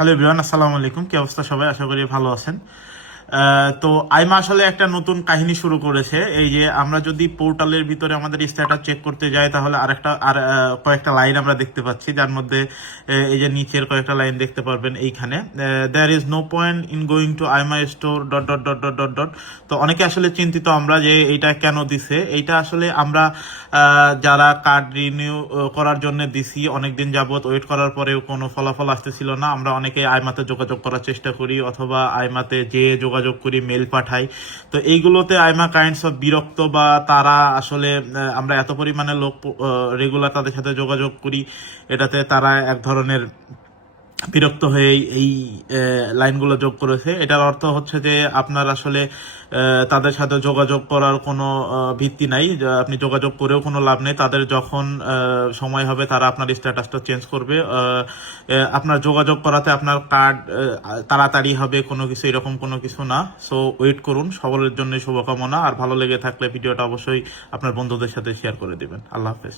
Hello everyone, আসসালামু আলাইকুম। কি অবস্থা সবাই? আশা করি ভালো আছেন। তো আইমা আসলে একটা নতুন কাহিনী শুরু করেছে। এই যে আমরা যদি পোর্টালের ভিতরে আমাদের স্ট্যাটাস চেক করতে যাই, তাহলে কয়েকটা লাইন আমরা দেখতে পাচ্ছি, যার মধ্যে এই যে নিচের কয়েকটা লাইন দেখতে পারবেন এইখানে, there is no point in going to aima store dot dot dot dot dot dot. তো অনেকে আসলে চিন্তিত আমরা যে এইটা কেন দিছে। এইটা আসলে আমরা যারা কার্ড রিনিউ করার জন্য দিছি, অনেকদিন যাবত ওয়েট করার পরেও কোনো ফলাফল আসতেছিল না। আমরা অনেকে আইমাতে যোগাযোগ করার চেষ্টা করি, অথবা আইমাতে যে যোগাযোগ করি, মেল পাঠাই। তো এইগুলোতে আইমা কাইন্ডস অফ বিরক্ত, বা তারা আসলে আমরা এত পরিমাণে লোক রেগুলার তাদের সাথে যোগাযোগ করি, এটাতে তারা এক ধরনের বিরক্ত হয়ে এই লাইনগুলো যোগ করেছে। এটার অর্থ হচ্ছে যে আপনার আসলে তাদের সাথে যোগাযোগ করার কোনো ভিত্তি নাই, আপনি যোগাযোগ করেও কোনো লাভ নেই। তাদের যখন সময় হবে তারা আপনার স্ট্যাটাসটা চেঞ্জ করবে। আপনার যোগাযোগ করাতে আপনার কার্ড তাড়াতাড়ি হবে কোনো কিছু, এরকম কোনো কিছু না। সো ওয়েট করুন। সকলের জন্য শুভকামনা। আর ভালো লেগে থাকলে ভিডিওটা অবশ্যই আপনার বন্ধুদের সাথে শেয়ার করে দিবেন। আল্লাহ হাফেজ।